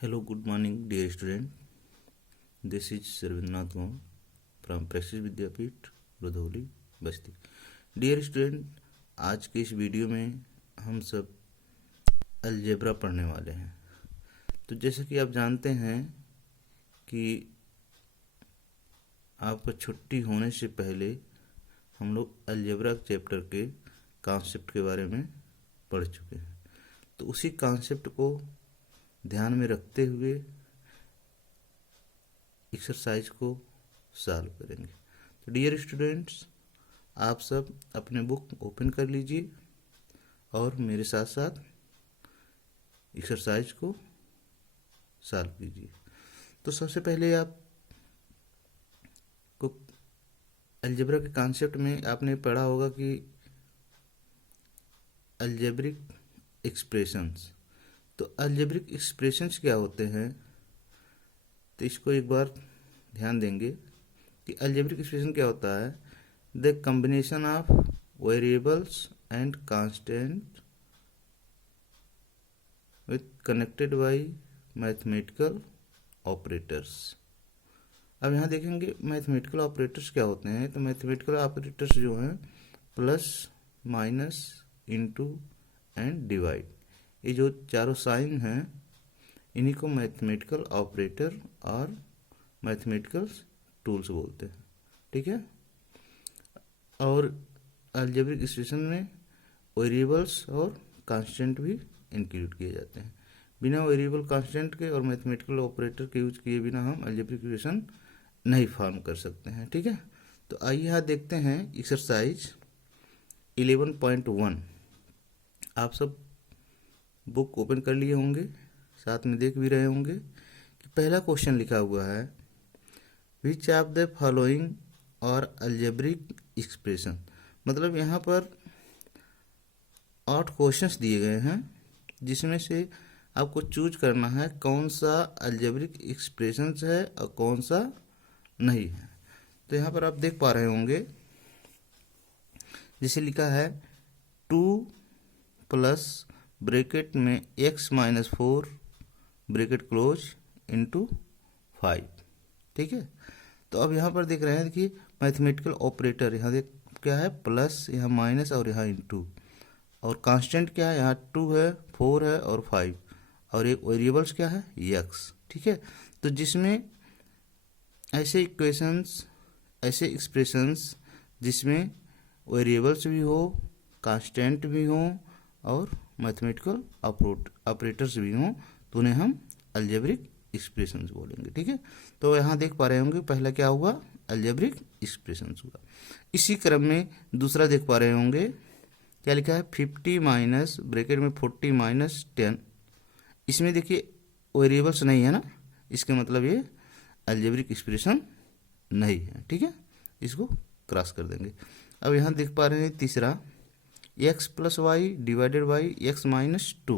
Hello, good morning, dear student. This is Sarvinath Gaon from Practice Vidyapeeth Rudhauli Basti. Dear student, आज के इस video में हम सब अलजेब्रा पढ़ने वाले हैं. तो जैसा कि आप जानते हैं कि आपका छुट्टी होने से पहले हम लोग अलजेब्रा चैप्टर के कॉन्सेप्ट के बारे में पढ़ चुके हैं. तो उसी कॉन्सेप्ट को ध्यान में रखते हुए एक्सरसाइज को सॉल्व करेंगे. तो डियर स्टूडेंट्स, आप सब अपने बुक ओपन कर लीजिए और मेरे साथ साथ एक्सरसाइज को सॉल्व कीजिए. तो सबसे पहले आप को अलजेब्रा के कॉन्सेप्ट में आपने पढ़ा होगा कि अलजेब्रिक एक्सप्रेशंस. तो अलजेब्रिक एक्सप्रेशंस क्या होते हैं, तो इसको एक बार ध्यान देंगे कि अलजेब्रिक एक्सप्रेशन क्या होता है. The combination of variables and constant with connected by mathematical operators. अब यहाँ देखेंगे मैथमेटिकल ऑपरेटर्स क्या होते हैं. तो मैथमेटिकल ऑपरेटर्स जो हैं plus, minus, into and divide, ये जो चारों साइन हैं इन्हीं को मैथमेटिकल ऑपरेटर और मैथमेटिकल टूल्स बोलते हैं. ठीक है. और अलजेब्रिक एक्सप्रेशन में वेरिएबल्स और कांस्टेंट भी इंक्लूड किए जाते हैं. बिना वेरिएबल कांस्टेंट के और मैथमेटिकल ऑपरेटर के यूज किए बिना हम अलजेब्रिक एक्सप्रेशन नहीं फॉर्म कर सकते हैं. ठीक है. तो आइए यहाँ देखते हैं एक्सरसाइज 11.1. आप सब बुक ओपन कर लिए होंगे, साथ में देख भी रहे होंगे कि पहला क्वेश्चन लिखा हुआ है विच ऑफ द फॉलोइंग और अलजेब्रिक एक्सप्रेशन. मतलब यहाँ पर 8 क्वेश्चंस दिए गए हैं जिसमें से आपको चूज करना है कौन सा अलजेब्रिक एक्सप्रेशंस है और कौन सा नहीं है. तो यहाँ पर आप देख पा रहे होंगे जैसे लिखा है 2 प्लस ब्रैकेट में x minus 4 bracket close into 5. ठीक है. तो अब यहाँ पर देख रहे हैं कि मैथमेटिकल ऑपरेटर यहाँ देख क्या है, प्लस, यहाँ माइनस और यहाँ इंटू, और कांस्टेंट क्या है, यहाँ 2 है, 4 है और 5, और एक वेरिएबल्स क्या है, x. ठीक है. तो जिसमें ऐसे इक्वेशंस, ऐसे एक्सप्रेशंस जिसमें वेरिएबल्स भी हो, कांस्टेंट भी हो और मैथमेटिकल ऑपरेटर्स भी हों, तो उन्हें हम अलजेब्रिक एक्सप्रेशंस बोलेंगे. ठीक है. तो यहाँ देख पा रहे होंगे पहला क्या हुआ, अलजेब्रिक एक्सप्रेशंस हुआ. इसी क्रम में दूसरा देख पा रहे होंगे क्या लिखा है 50 माइनस ब्रैकेट में 40 माइनस 10. इसमें देखिए वेरिएबल्स नहीं है ना, इसके मतलब ये अलजेब्रिक एक्सप्रेशन नहीं है. ठीक है. इसको क्रॉस कर देंगे. अब यहाँ देख पा रहे हैं तीसरा x plus Y divided by X minus 2.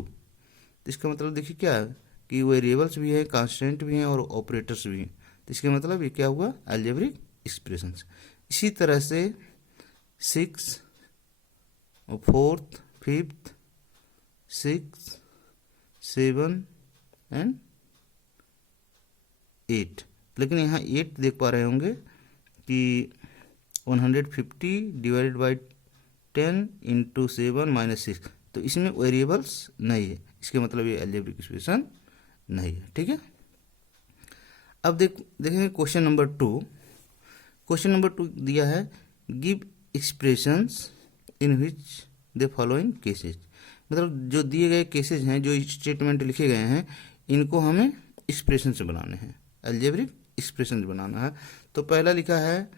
तो इसका मतलब देखिए क्या है कि वेरिएबल्स भी हैं, कांस्टेंट भी हैं और ऑपरेटर्स भी हैं. तो इसका मतलब ये क्या हुआ, अलजेब्रिक एक्सप्रेशंस. इसी तरह से 6, 4th, 5th, 6, 7 एंड 8. लेकिन यहाँ 8 देख पा रहे होंगे कि 150 डिवाइडेड बाई 10 इंटू 7 माइनस 6. तो इसमें वेरिएबल्स नहीं है, इसके मतलब ये अलजेब्रिक एक्सप्रेशन नहीं है. ठीक है. अब देखेंगे क्वेश्चन नंबर 2. क्वेश्चन नंबर 2 दिया है give expressions in which the following cases. मतलब जो दिए गए केसेज हैं, जो स्टेटमेंट लिखे गए हैं, इनको हमें एक्सप्रेशन से बनाने हैं, अलजेब्रिक एक्सप्रेशन बनाना है. तो पहला लिखा है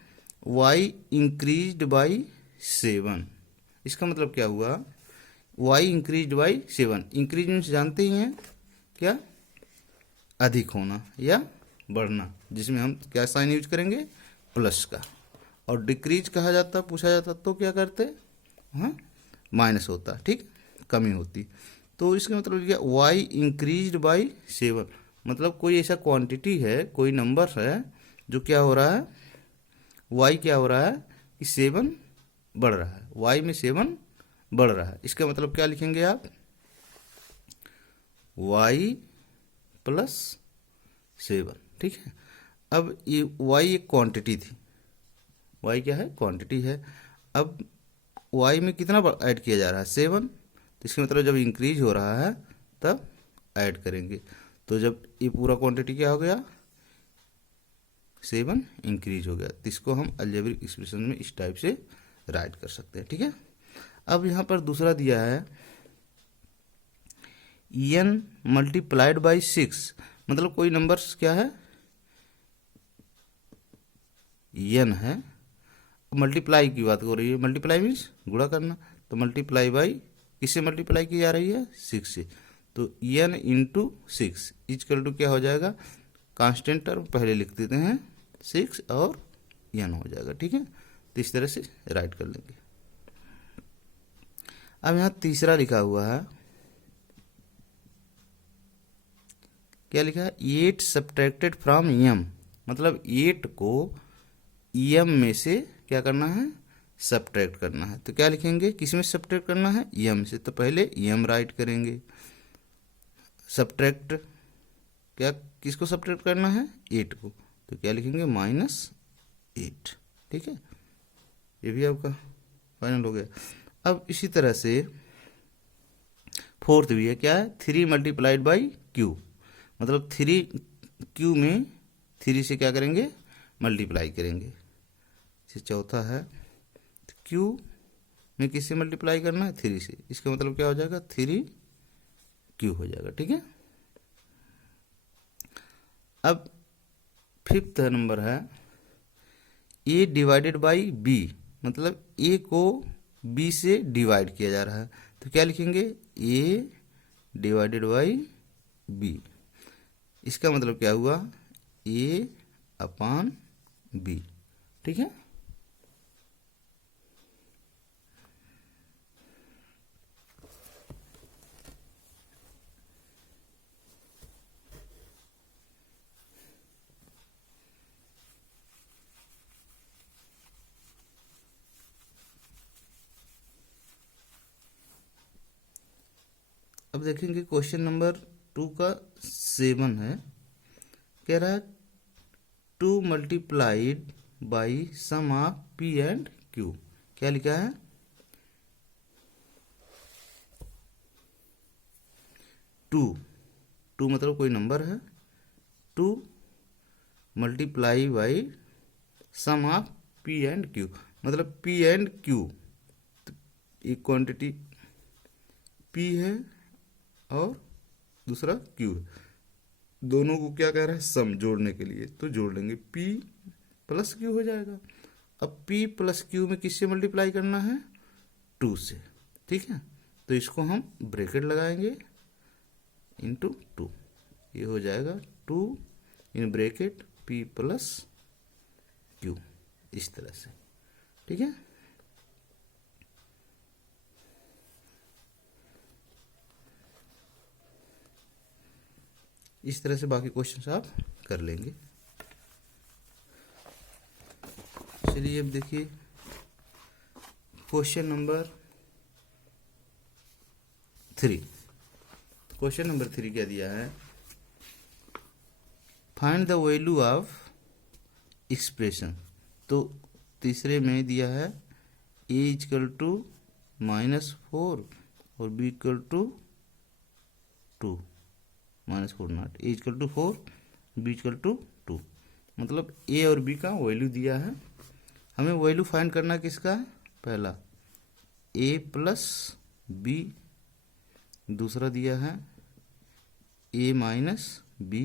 y इंक्रीज्ड बाई 7. इसका मतलब क्या हुआ, y increased by 7. Increase means जानते ही हैं क्या, अधिक होना या बढ़ना, जिसमें हम क्या साइन यूज करेंगे, प्लस का. और डिक्रीज कहा जाता, पूछा जाता तो क्या करते, हाँ, माइनस होता. ठीक, कमी होती. तो इसका मतलब क्या, y इंक्रीज्ड बाई 7. मतलब कोई ऐसा क्वांटिटी है, कोई नंबर है जो क्या हो रहा है, y क्या हो रहा है कि 7 बढ़ रहा है, y में 7 बढ़ रहा है. इसका मतलब क्या लिखेंगे आप, y प्लस 7, ठीक है। अब ये y एक क्वांटिटी थी, y क्या है, क्वांटिटी है। अब y में कितना ऐड किया जा रहा है, 7, तो इसका मतलब जब इंक्रीज हो रहा है तब ऐड करेंगे। तो जब ये पूरा क्वांटिटी क्या हो गया, 7 इंक्रीज हो गया, तो इसको हम अलजेब्रिक एक्सप्रेशन में इस टाइप से राइट कर सकते हैं, ठीक है। अब यहाँ पर दूसरा दिया है n मल्टीप्लाइड बाई 6, मतलब कोई नंबर्स क्या है, n है, मल्टीप्लाई की बात हो रही है, मल्टीप्लाई मीन्स गुणा करना, तो मल्टीप्लाई बाई किससे मल्टीप्लाई की जा रही है, 6 से, तो n इंटू 6 इजकल टू क्या हो जाएगा, कांस्टेंट टर्म पहले लिख देते हैं 6 और n हो जाएगा, ठीक है। तो इस तरह से राइट कर लेंगे। अब यहाँ तीसरा लिखा हुआ है, क्या लिखा है, 8 सब्ट्रैक्टेड फ्रॉम m, मतलब 8 को m में से क्या करना है, सब्ट्रैक्ट करना है। तो क्या लिखेंगे, किस में सब्ट्रैक्ट करना है, m से, तो पहले m राइट करेंगे। सब्ट्रैक्ट क्या, किसको सब्ट्रैक्ट करना है, 8 को, तो क्या लिखेंगे, -8, ठीक है। ये भी आपका फाइनल हो गया। अब इसी तरह से फोर्थ भी है, क्या है, 3 मल्टीप्लाइड बाई q, मतलब 3q में 3 से क्या करेंगे, मल्टीप्लाई करेंगे। चौथा है q में किससे मल्टीप्लाई करना है, 3 से, इसका मतलब क्या हो जाएगा, 3q हो जाएगा, ठीक है। अब फिफ्थ नंबर है a डिवाइडेड बाई b, मतलब a को b से डिवाइड किया जा रहा है, तो क्या लिखेंगे, a डिवाइडेड बाई b, इसका मतलब क्या हुआ, a अपान b, ठीक है। अब देखेंगे क्वेश्चन नंबर 2 का 7 है, कह रहा है 2 multiplied by sum of p and q, क्या लिखा है, 2 मतलब कोई नंबर है, 2 multiply by sum of p and q, मतलब p एंड q, एक क्वांटिटी p है और दूसरा q है, दोनों को क्या कह रहा है, सम जोड़ने के लिए, तो जोड़ लेंगे, p प्लस q हो जाएगा। अब p प्लस q में किससे मल्टीप्लाई करना है, 2 से, ठीक है। तो इसको हम ब्रैकेट लगाएंगे इंटू 2, ये हो जाएगा 2 in bracket p plus q, इस तरह से, ठीक है। इस तरह से बाकी क्वेश्चन आप कर लेंगे। चलिए अब देखिए क्वेश्चन नंबर 3। क्वेश्चन नंबर 3 क्या दिया है, find the value of expression. तो तीसरे में दिया है a इक्वल टू -4 और b equal to 2, -4 not, a equal to 4, b equal to 2, मतलब a और b का वैल्यू दिया है। हमें वैल्यू फाइंड करना किसका है, पहला a प्लस b, दूसरा दिया है a माइनस b,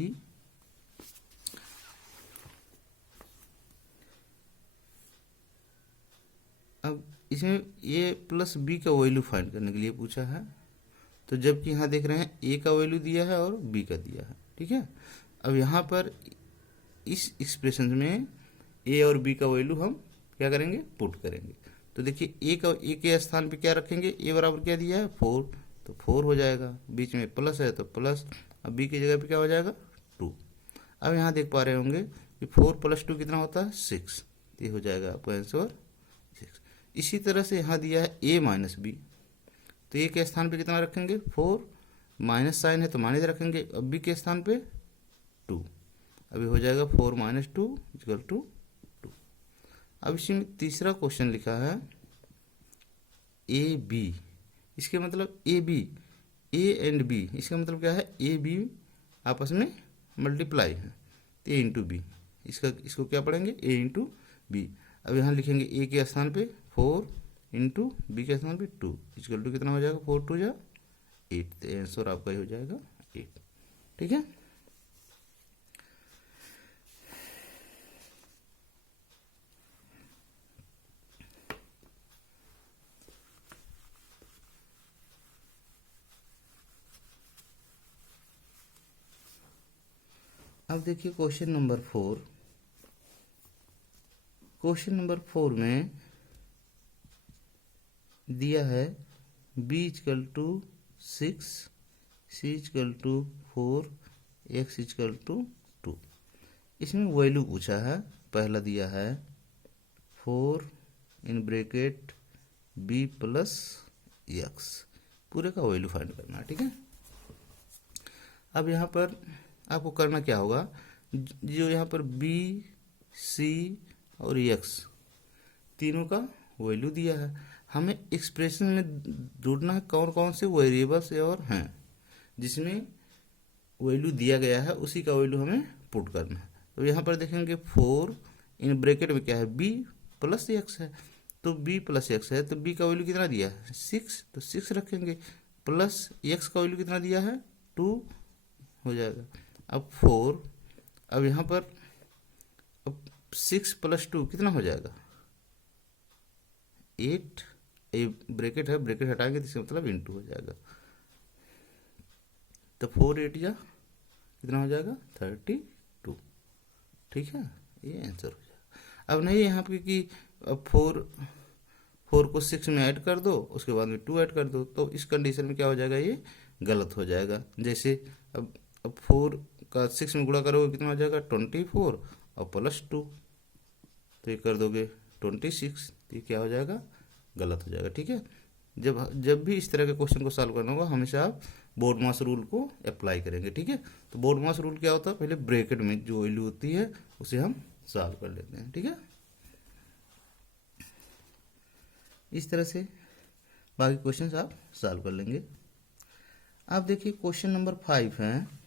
अब इसमें a प्लस b का वैल्यू फाइंड करने के लिए पूछा है, तो जबकि यहाँ देख रहे हैं a का वैल्यू दिया है और b का दिया है, ठीक है। अब यहाँ पर इस एक्सप्रेशन में a और b का वैल्यू हम क्या करेंगे, पुट करेंगे। तो देखिए a के स्थान पे क्या रखेंगे, a बराबर क्या दिया है 4, तो 4 हो जाएगा, बीच में प्लस है तो प्लस, अब b की जगह पे क्या हो जाएगा 2। अब यहाँ देख पा रहे होंगे कि 4 + 2 कितना होता है 6, ये हो जाएगा आपका आंसर 6। इसी तरह से यहाँ दिया है a माइनस b, तो a के स्थान पे कितना रखेंगे 4, माइनस साइन है तो माइनस रखेंगे, अब बी के स्थान पे 2, अभी हो जाएगा 4 - 2 इक्वल टू 2। अब इसमें तीसरा क्वेश्चन लिखा है ए बी, इसके मतलब A B, A and B, इसका मतलब क्या है, ए बी आपस में मल्टीप्लाई है, तो ए इंटू बी, इसको क्या पढ़ेंगे, ए इंटू बी। अब यहाँ लिखेंगे ए के स्थान पे 4 इंटू बी के स्थान पे 2 इक्वल टू कितना हो जाएगा, 4 2 जा 8, तो आंसर आपका ही हो जाएगा 8। ठीक है। अब देखिए क्वेश्चन नंबर 4। क्वेश्चन नंबर 4 में दिया है b equal to 6, c equal to 4, x equal to 2। इसमें वैल्यू पूछा है, पहला दिया है 4 in bracket b plus x, पूरे का वैल्यू फाइंड करना है। ठीक है। अब यहाँ पर आपको करना क्या होगा, जो यहाँ पर b, c और x तीनों का वैल्यू दिया है, हमें एक्सप्रेशन में ढूंढना है कौन कौन से वेरिएबल्स और हैं जिसमें वैल्यू दिया गया है, उसी का वैल्यू हमें पुट करना है। तो यहाँ पर देखेंगे 4 इन ब्रैकेट में क्या है, b प्लस x है, तो b प्लस x है, तो b का वैल्यू कितना दिया है 6, तो 6 रखेंगे, प्लस x का वैल्यू कितना दिया है 2 हो जाएगा। अब 4, अब यहाँ पर अब 6 + 2 कितना हो जाएगा 8, ये ब्रैकेट है, ब्रैकेट हटाएंगे तो इसका मतलब इंटू हो जाएगा, तो 4 8 जा कितना हो जाएगा 32। ठीक है, ये आंसर हो जाएगा। अब नहीं यहाँ पे कि अब 4 को 6 में ऐड कर दो, उसके बाद में 2 ऐड कर दो, तो इस कंडीशन में क्या हो जाएगा, ये गलत हो जाएगा। जैसे अब 4 का 6 में गुणा करोगे कितना हो जाएगा 24 और +2, तो ये कर दोगे 26, तो ये क्या हो जाएगा, गलत हो जाएगा। ठीक है। जब भी इस तरह के क्वेश्चन को सॉल्व करना होगा, हमेशा आप बोर्ड मास रूल को अप्लाई करेंगे। ठीक है। तो बोर्ड मास रूल क्या होता है, पहले ब्रैकेट में जो वैल्यू होती है उसे हम सॉल्व कर लेते हैं। ठीक है। इस तरह से बाकी क्वेश्चंस आप सॉल्व कर लेंगे। आप देखिए क्वेश्चन नंबर 5 है,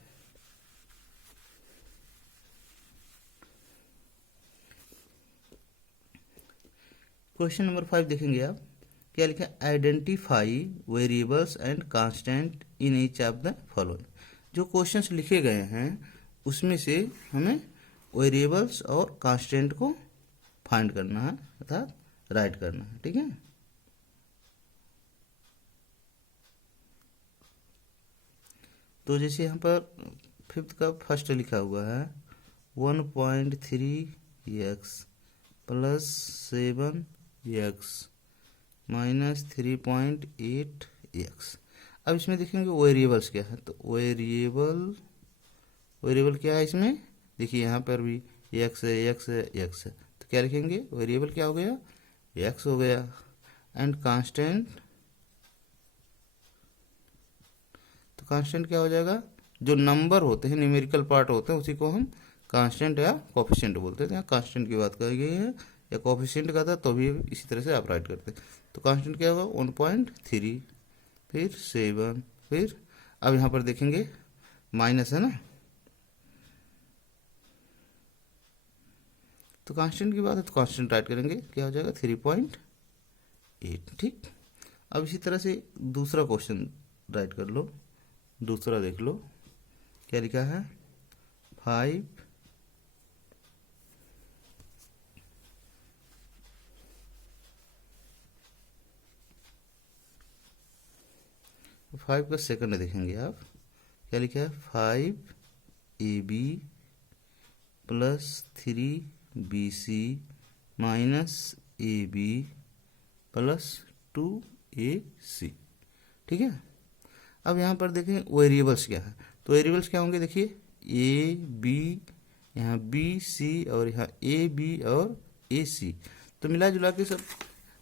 क्वेश्चन नंबर 5 देखेंगे आप, क्या लिखा है, identify variables and constant in each of the following. जो क्वेश्चंस लिखे गए हैं उसमें से हमें वेरिएबल्स और कांस्टेंट को फाइंड करना है अर्थात राइट करना है। ठीक है। तो जैसे यहाँ पर 5th का फर्स्ट लिखा हुआ है 1.3x + 7x - 3.8x। अब इसमें देखेंगे वेरिएबल्स क्या है, तो वेरिएबल क्या है इसमें, देखिए यहाँ पर भी x है, x है, x है, तो क्या लिखेंगे, वेरिएबल क्या हो गया, x हो गया। एंड कांस्टेंट, तो कांस्टेंट क्या हो जाएगा, जो नंबर होते हैं, न्यूमेरिकल पार्ट होते हैं, उसी को हम कांस्टेंट या कोफिशिएंट बोलते हैं। यहाँ कांस्टेंट की बात करी गई है या कोफिशिएंट का था, तो भी इसी तरह से आप राइट करते हैं। तो कांस्टेंट क्या होगा 1.3, फिर 7, फिर अब यहाँ पर देखेंगे माइनस है ना, तो कांस्टेंट की बात है तो कांस्टेंट राइट करेंगे, क्या हो जाएगा 3.8। ठीक। अब इसी तरह से दूसरा क्वेश्चन राइट कर लो, दूसरा देख लो क्या लिखा है, 5 का सेकंड देखेंगे आप, क्या लिखा है, 5ab + 3bc - ab + 2ac। ठीक है। अब यहाँ पर देखें वेरिएबल्स क्या है, तो वेरिएबल्स क्या होंगे, देखिए ए बी, यहाँ बी सी और यहाँ ए बी और ए सी, तो मिला जुला के सब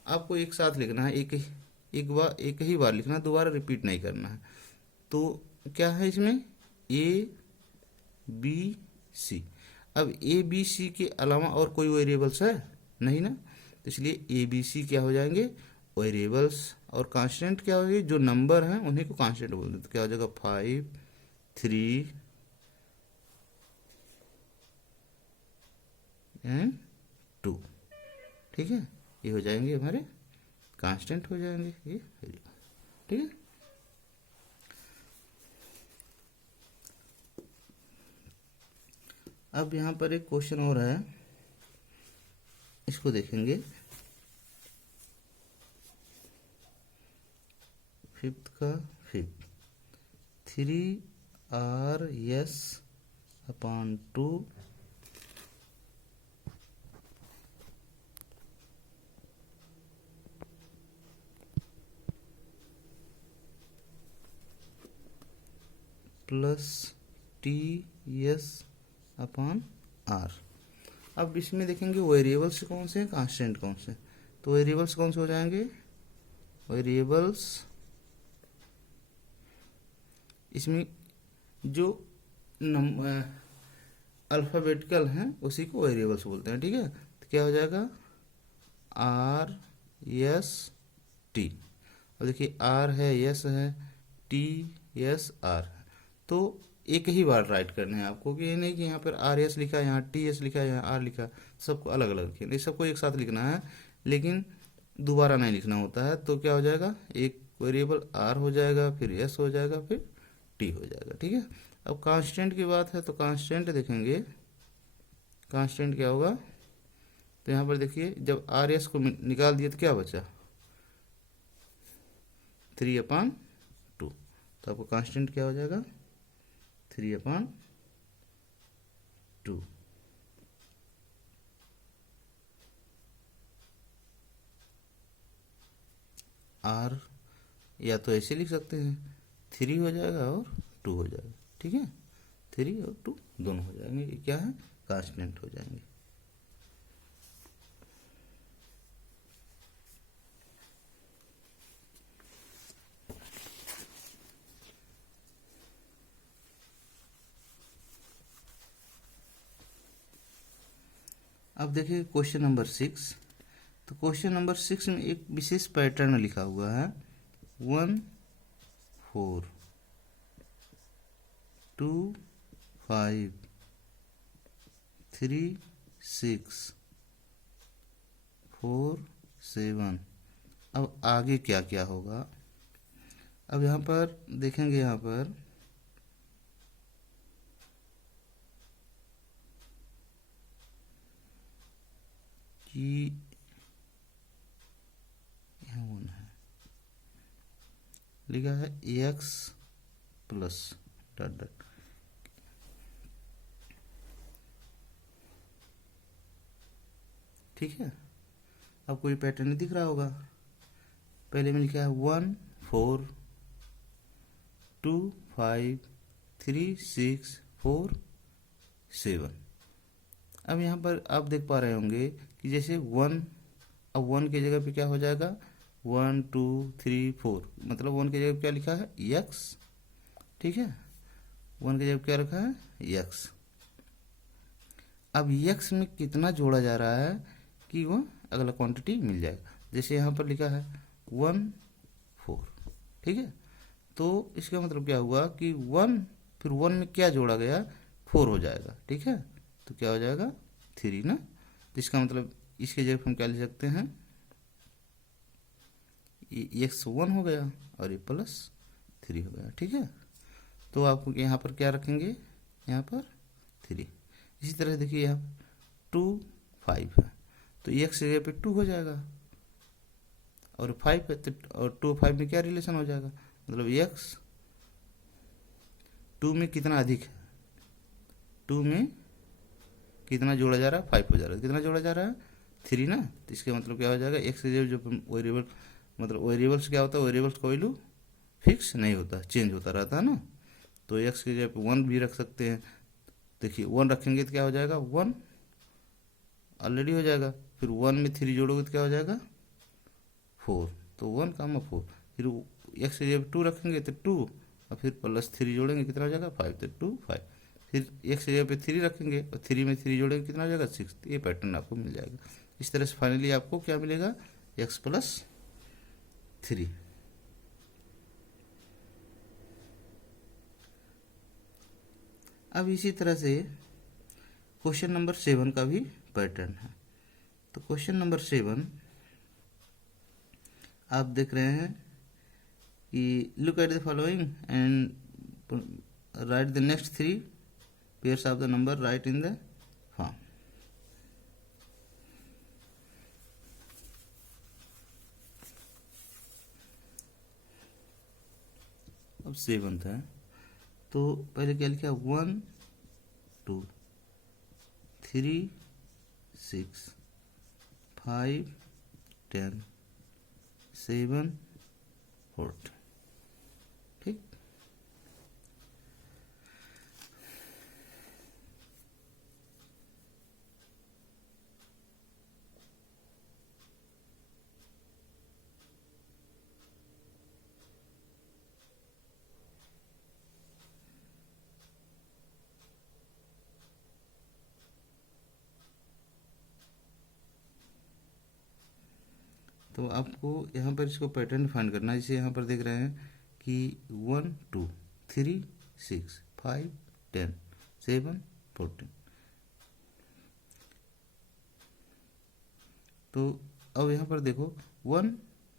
आपको एक साथ लिखना है, एक ही बार लिखना है, दोबारा रिपीट नहीं करना है। तो क्या है इसमें, ए बी सी। अब ए बी सी के अलावा और कोई वेरिएबल्स है नहीं ना, तो इसलिए ए बी सी क्या हो जाएंगे, वेरिएबल्स। और कांस्टेंट क्या होगी, जो नंबर हैं उन्हीं को कांस्टेंट बोलते हैं। तो क्या हो जाएगा, 5 3 एंड 2। ठीक है, ये हो जाएंगे हमारे कांस्टेंट हो जाएंगे ये वेरिएबल। ठीक है, अब यहाँ पर एक क्वेश्चन और है, इसको देखेंगे। फिफ्थ का फिफ्थ, 3RS/2 प्लस TS/R। अब इसमें देखेंगे वेरिएबल्स कौन से हैं, कांस्टेंट कौन से। तो वेरिएबल्स कौन से हो जाएंगे, वेरिएबल्स इसमें जो अल्फ़ाबेटिकल हैं उसी को वेरिएबल्स बोलते हैं। ठीक है, तो क्या हो जाएगा, RS/T। अब देखिए R है, S है, TS/R है। तो एक ही बार राइट करना है आपको, कि ये नहीं कि यहाँ पर RS लिखा है, यहाँ TS लिखा है, यहाँ R लिखा है, सबको अलग अलग लिखिए। नहीं, सबको एक साथ लिखना है, लेकिन दोबारा नहीं लिखना होता है। तो क्या हो जाएगा, एक वेरिएबल R हो जाएगा, फिर S हो जाएगा, फिर T हो जाएगा। ठीक है, अब कांस्टेंट की बात है, तो कांस्टेंट देखेंगे, कांस्टेंट क्या होगा। तो यहाँ पर देखिए, जब RS को निकाल दिए तो क्या बचा, 3/2। तो आपको कांस्टेंट क्या हो जाएगा, 3/2। R या तो ऐसे लिख सकते हैं, 3 हो जाएगा और 2 हो जाएगा। ठीक है, 3 और 2 दोनों हो जाएंगे, ये क्या है, कांस्टेंट हो जाएंगे। अब देखिए क्वेश्चन नंबर 6। तो क्वेश्चन नंबर 6 में एक विशेष पैटर्न लिखा हुआ है, 1 4 2 5 3 6 4 7। अब आगे क्या क्या होगा, अब यहाँ पर देखेंगे, यहाँ पर कि यहाँ 1 है, लिखा है x प्लस डॉट डॉट। ठीक है, अब कोई पैटर्न नहीं दिख रहा होगा। पहले में लिखा है 1 4 2 5 3 6 4 7। अब यहाँ पर आप देख पा रहे होंगे कि जैसे 1, अब 1 की जगह पे क्या हो जाएगा, 1 2 3 4, मतलब 1 की जगह पे क्या लिखा है, x। ठीक है, 1 की जगह पे क्या रखा है, x। अब x में कितना जोड़ा जा रहा है कि वो अगला क्वांटिटी मिल जाएगा। जैसे यहाँ पर लिखा है 1 4। ठीक है, तो इसका मतलब क्या हुआ कि 1, फिर 1 में क्या जोड़ा गया, 4 हो जाएगा। ठीक है, तो क्या हो जाएगा, 3 ना। तो इसका मतलब इसके जगह हम क्या लिख सकते हैं, ये x 1 हो गया और ये प्लस 3 हो गया। ठीक है, तो आपको यहाँ पर क्या रखेंगे, यहाँ पर 3। इसी तरह देखिए यहाँ 2 5 है, तो x की जगह पे 2 हो जाएगा, और 5 है तो, और 2 5 में क्या रिलेशन हो जाएगा, मतलब x 2 में कितना अधिक है, 2 में कितना जोड़ा जा रहा है, 5 हो जा रहा है, कितना जोड़ा जा रहा है, 3 ना। तो इसका मतलब क्या हो जाएगा, एक्स की जो वेरिएबल, मतलब वेरिएबल्स क्या होता है, वेरिएबल्स कोई वैल्यू फिक्स नहीं होता, चेंज होता रहता है ना। तो एक्स की जगह पे 1 भी रख सकते हैं। देखिए 1 रखेंगे तो क्या हो जाएगा, 1 ऑलरेडी हो जाएगा, फिर 1 में 3 जोड़ोगे तो क्या हो जाएगा, 4। तो 1 4, फिर एक्स की जगह 2 रखेंगे तो 2 और फिर +3 जोड़ेंगे कितना हो जाएगा 5, तो 2 5। फिर x जगह पे 3 रखेंगे और 3 में 3 जोड़ेंगे कितना हो जाएगा 6। तो ये पैटर्न आपको मिल जाएगा। इस तरह से फाइनली आपको क्या मिलेगा x+3। अब इसी तरह से क्वेश्चन नंबर 7 का भी पैटर्न है। तो क्वेश्चन नंबर 7 आप देख रहे हैं कि look at the following and right the next 3 pairs of the number right in the form. अब 7th है, तो पहले क्या लिखा 1 2 3 6 5 10 7 14। ठीक, तो आपको यहाँ पर इसको पैटर्न फाइंड करना है। जैसे यहाँ पर देख रहे हैं कि 1 2 3 6 5 10 7 14। तो अब यहाँ पर देखो 1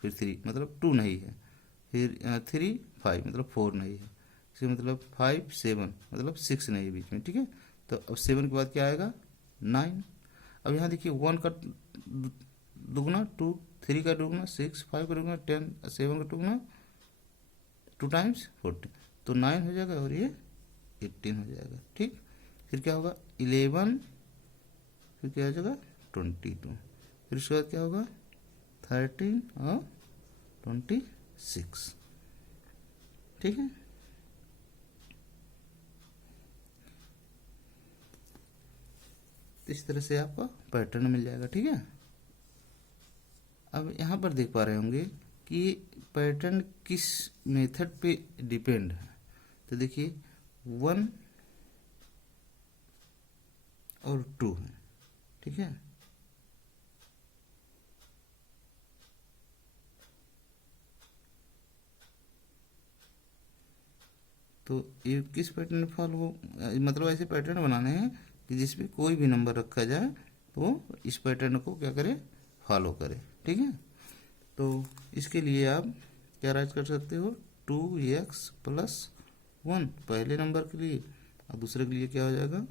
फिर 3 मतलब 2 नहीं है, फिर 3 5 मतलब 4 नहीं है, इसका मतलब 5 7 मतलब 6 नहीं है बीच में। ठीक है, तो अब 7 के बाद क्या आएगा 9। अब यहाँ देखिए 1 का दुगना 2, 3 का दुगना 6, 5 का दुगना 10, 7 का दुगना 2 टाइम्स 14, तो 9 हो जाएगा और ये 18 हो जाएगा। ठीक, फिर क्या होगा 11, फिर क्या हो जाएगा 22, फिर उसके बाद क्या होगा 13 और 26। ठीक है, इस तरह से आपका पैटर्न मिल जाएगा। ठीक है, अब यहाँ पर देख पा रहे होंगे कि पैटर्न किस मेथड पे डिपेंड है। तो देखिए 1 और 2 है। ठीक है, तो ये किस पैटर्न फॉलो, मतलब ऐसे पैटर्न बनाने हैं कि जिसमें कोई भी नंबर रखा जाए तो इस पैटर्न को क्या करे फॉलो करे। ठीक है, तो इसके लिए आप क्या राइट कर सकते हो 2x+1 पहले नंबर के लिए, और दूसरे के लिए क्या हो जाएगा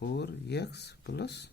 4x+2।